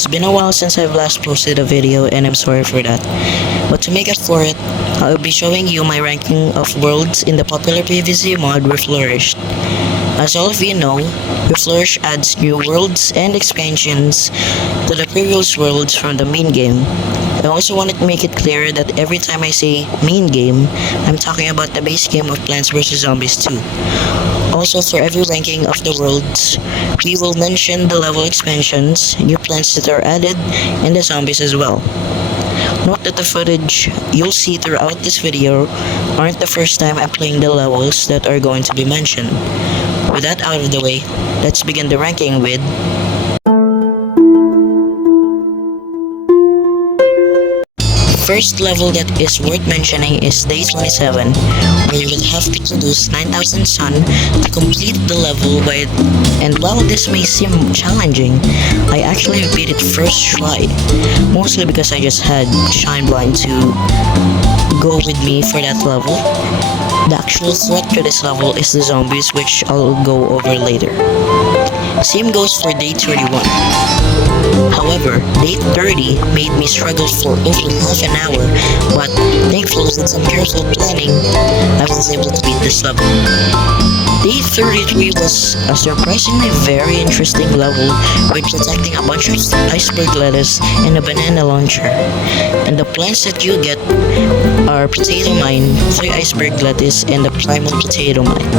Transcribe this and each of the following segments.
It's been a while since I've last posted a video and I'm sorry for that. But to make up for it, I'll be showing you my ranking of worlds in the popular Pvz mod Reflourished. As all of you know, Reflourished adds new worlds and expansions to the previous worlds from the main game. I also wanted to make it clear that every time I say main game, I'm talking about the base game of Plants vs Zombies 2. Also, for every ranking of the worlds, we will mention the level expansions, new plants that are added, and the zombies as well. Note that the footage you'll see throughout this video aren't the first time I'm playing the levels that are going to be mentioned. With that out of the way, let's begin the ranking with first level that is worth mentioning is day 27, where you will have to produce 9,000 sun to complete the level and while this may seem challenging, I actually beat it first try, mostly because I just had Shine Blind to go with me for that level. The actual threat to this level is the zombies, which I'll go over later. Same goes for day 31. However, day 30 made me struggle for over half an hour, but thankfully with some careful planning, I was able to beat this level. Day 33 was a surprisingly very interesting level with protecting a bunch of iceberg lettuce and a banana launcher. And the plants that you get are potato mine, 3 iceberg lettuce, and the primal potato mine.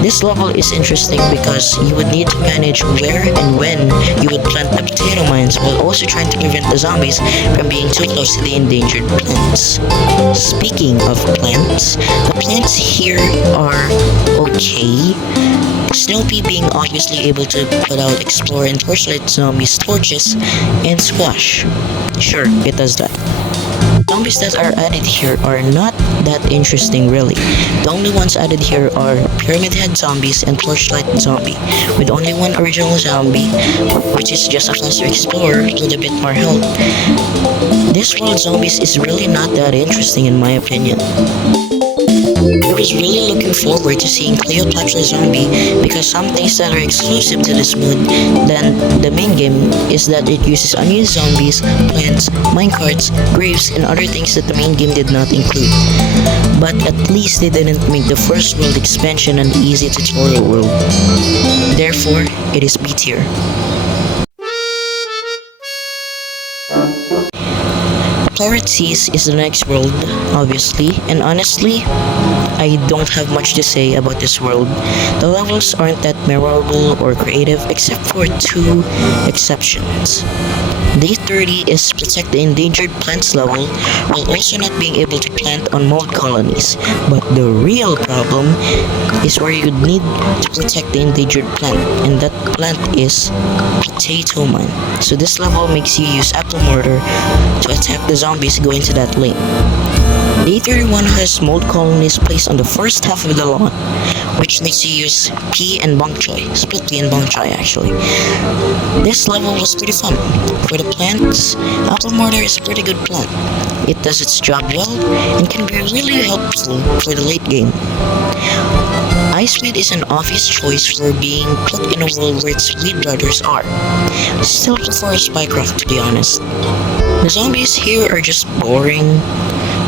This level is interesting because you would need to manage where and when you would plant the potato mines while also trying to prevent the zombies from being too close to the endangered plants. Speaking of plants, the plants here are okay. Snoopy being obviously able to put out explore and torchlight zombies torches and squash. Sure, it does that. Zombies that are added here are not that interesting really. The only ones added here are Pyramid Head zombies and Torchlight zombie, with only one original zombie, which is just a faster explorer with a bit more health. This world zombies is really not that interesting in my opinion. I was really looking forward to seeing Cleopatra Zombie because some things that are exclusive to this mod than the main game is that it uses unused zombies, plants, minecarts, graves, and other things that the main game did not include. But at least they didn't make the first world expansion an easy tutorial world. Therefore, it is B tier. Pvz2 is the next world, obviously, and honestly, I don't have much to say about this world. The levels aren't that memorable or creative except for 2 exceptions. Day 30 is protect the endangered plants level while also not being able to plant on mold colonies. But the real problem is where you need to protect the endangered plant, and that plant is potato mine. So this level makes you use apple mortar to attack the zombies going to that lane. Day 31 has mold colonies placed on the first half of the lawn, which makes you use pea and bok choy, split pea and bok choy actually. This level was pretty fun. For the plants, apple mortar is a pretty good plant. It does its job well and can be really helpful for the late game. Ice Weed is an obvious choice for being put in a world where its weed brothers are. Still prefer Spycraft to be honest. The zombies here are just boring.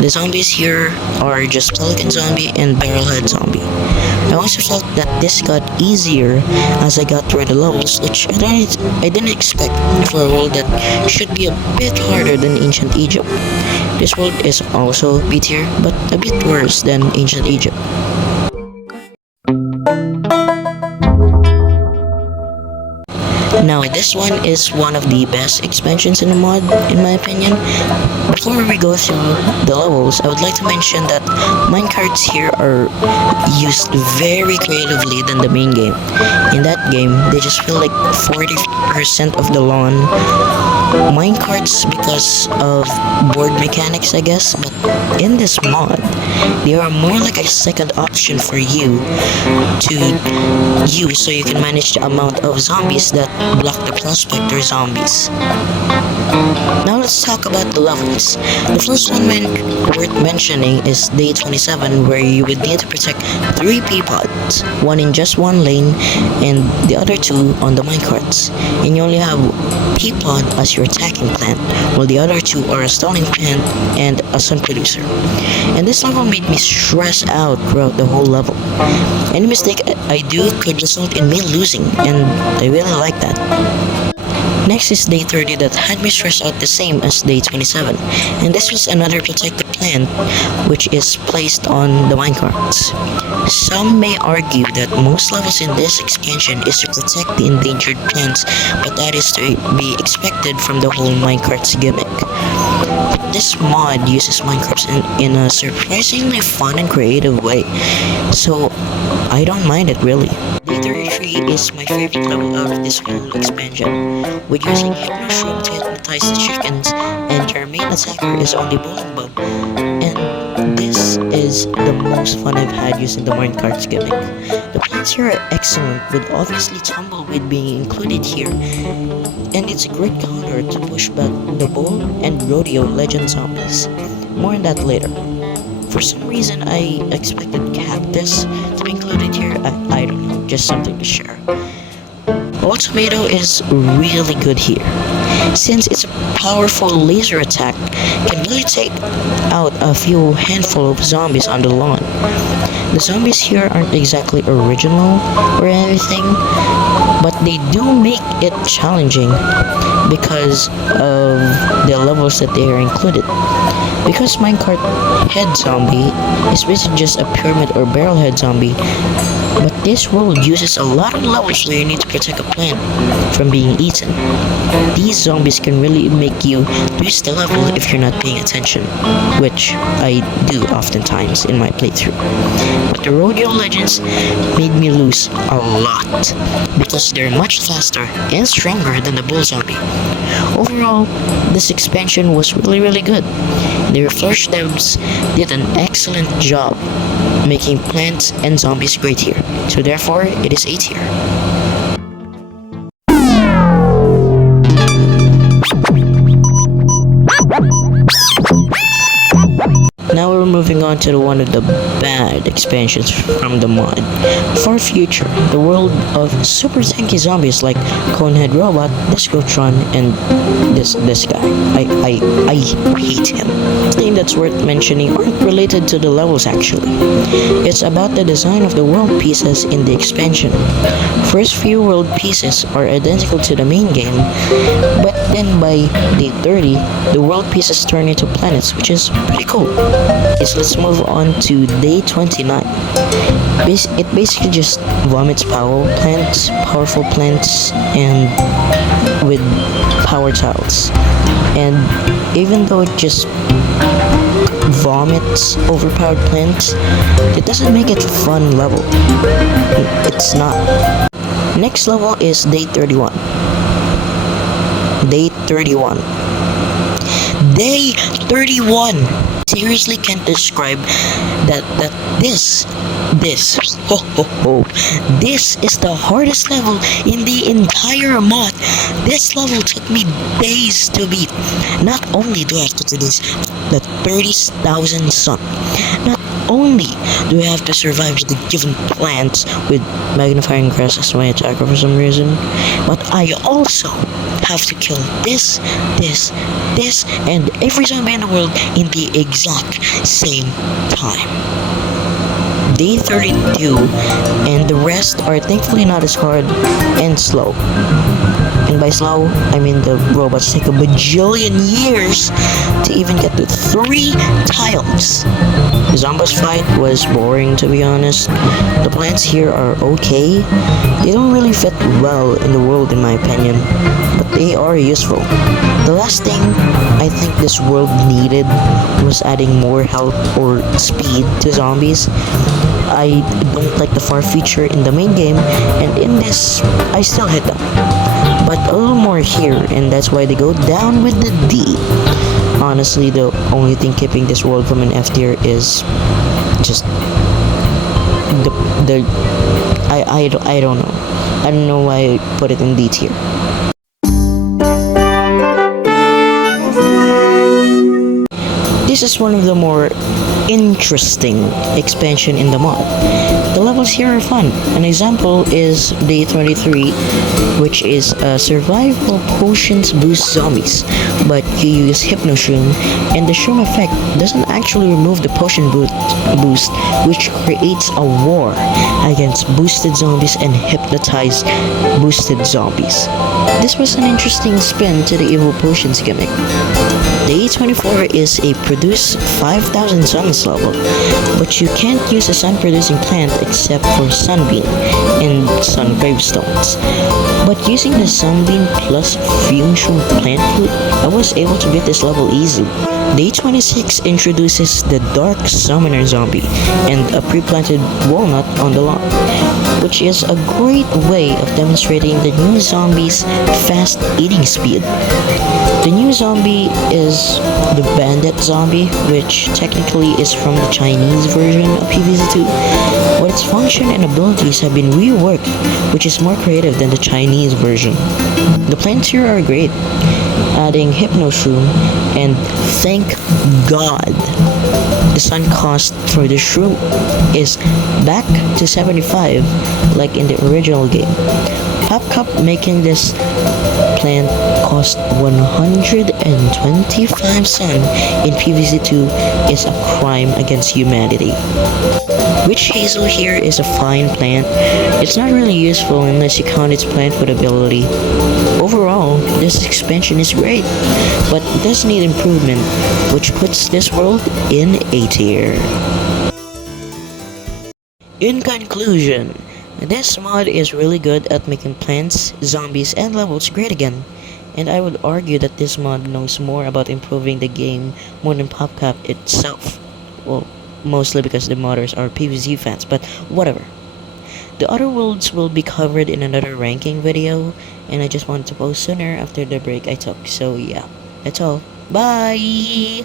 The zombies here are just Pelican Zombie and Barrelhead Zombie. I also felt that this got easier as I got through the levels, which I didn't expect for a world that should be a bit harder than Ancient Egypt. This world is also B tier, but a bit worse than Ancient Egypt. Now this one is one of the best expansions in the mod, in my opinion. Before we go through the levels, I would like to mention that minecarts here are used very creatively than the main game. In that game, they just feel like 40% of the lawn minecarts because of board mechanics, I guess, but in this mod, they are more like a second option for you to use so you can manage the amount of zombies that block the prospector zombies. Now let's talk about the levels. The first one worth mentioning is day 27, where you would need to protect 3 Pvz, one in just one lane and the other 2 on the minecarts. And you only have Pvz as your attacking plant, while the other 2 are a stalling plant and a sun producer. And this level made me stress out throughout the whole level. Any mistake I do could result in me losing, and I really like that. Next is day 30 that had me stressed out the same as day 27, and this was another protected plant which is placed on the minecarts. Some may argue that most levels in this expansion is to protect the endangered plants, but that is to be expected from the whole minecarts gimmick. This mod uses minecarts in a surprisingly fun and creative way, so I don't mind it really. Day 33 is my favorite level out of this whole expansion, with using Hypnoshroom to hypnotize the chickens, and your main attacker is only Bowling Bug, and this is the most fun I've had using the minecarts gimmick. The plants here are excellent, with obviously Tumbleweed being included here, and it's a great counter to push back the Bowl and Rodeo Legend zombies. More on that later. For some reason, I expected Cactus to be included here. I don't know, just something to share. All Tomato is really good here, since it's a powerful laser attack, can really take out a few handful of zombies on the lawn. The zombies here aren't exactly original or anything, but they do make it challenging because of the levels that they are included. Because minecart head zombie is basically just a pyramid or barrel head zombie, but this world uses a lot of levels where you need to protect a plant from being eaten. These zombies can really make you lose the level if you're not paying attention, which I do oftentimes in my playthrough. But the Rodeo Legends made me lose a lot, because they're much faster and stronger than the Bull Zombie. Overall, this expansion was really good. The Reflourished devs did an excellent job making plants and zombies great here, so therefore it is A tier. Now we're moving on to one of the bad expansions from the mod. For Future, the world of super tanky zombies like Conehead Robot, Discotron, and this guy. I hate him. Thing that's worth mentioning aren't related to the levels actually. It's about the design of the world pieces in the expansion. First few world pieces are identical to the main game, but then by day 30, the world pieces turn into planets, which is pretty cool. So let's move on to day 29. It basically just vomits powerful plants, and with power tiles. And even though it just vomits overpowered plants, it doesn't make it a fun level. It's not. Next level is day 31. Day 31. Day 31! Seriously can't describe this is the hardest level in the entire mod. This level took me days to beat. Not only do I have to do this, the 30,000 sun, not only do I have to survive the given plants with magnifying grass as my attacker for some reason, but I also have to kill this, and every zombie in the world in the exact same time. Day 32, and the rest are thankfully not as hard and slow. And by slow, I mean the robots take a bajillion years to even get to 3 tiles. The zombies fight was boring, to be honest. The plants here are okay. They don't really fit well in the world in my opinion, but they are useful. The last thing I think this world needed was adding more health or speed to zombies. I don't like the far feature in the main game, and in this, I still hit them. But a little more here, and that's why they go down with the D. Honestly, the only thing keeping this world from an F tier is just I don't know. I don't know why I put it in D tier. is one of the more interesting expansion in the mod. The levels here are fun. An example is day 23, which is a survival potions boost zombies, but you use Hypno Shroom, and the Shroom effect doesn't actually remove the potion boost, which creates a war against boosted zombies and hypnotized boosted zombies. This was an interesting spin to the evil potions gimmick. Day 24 is a produce 5,000 suns level, but you can't use a sun producing plant except for Sunbeam and Sun Gravestones. But using the Sunbeam plus Fusion Plant Fruit, I was able to beat this level easily. Day 26 introduces the Dark Summoner zombie and a pre-planted walnut on the lawn, which is a great way of demonstrating the new zombie's fast eating speed. The new zombie is the Bandit zombie, which technically is from the Chinese version of Pvz2, but its function and abilities have been reworked, which is more creative than the Chinese version. The plants here are great, adding Hypno Shroom, and thank God the sun cost for the shroom is back to 75 like in the original game. PopCup making this plant cost 125 sun in Pvz2 is a crime against humanity. Witch Hazel here is a fine plant. It's not really useful unless you count its plant food ability. Overall, this expansion is great, but it does need improvement, which puts this world in A tier. In conclusion, this mod is really good at making plants, zombies, and levels great again, and I would argue that this mod knows more about improving the game more than PopCap itself. Well, mostly because the modders are PvZ fans, but whatever. The other worlds will be covered in another ranking video, and I just wanted to post sooner after the break I took, so yeah, that's all. Bye!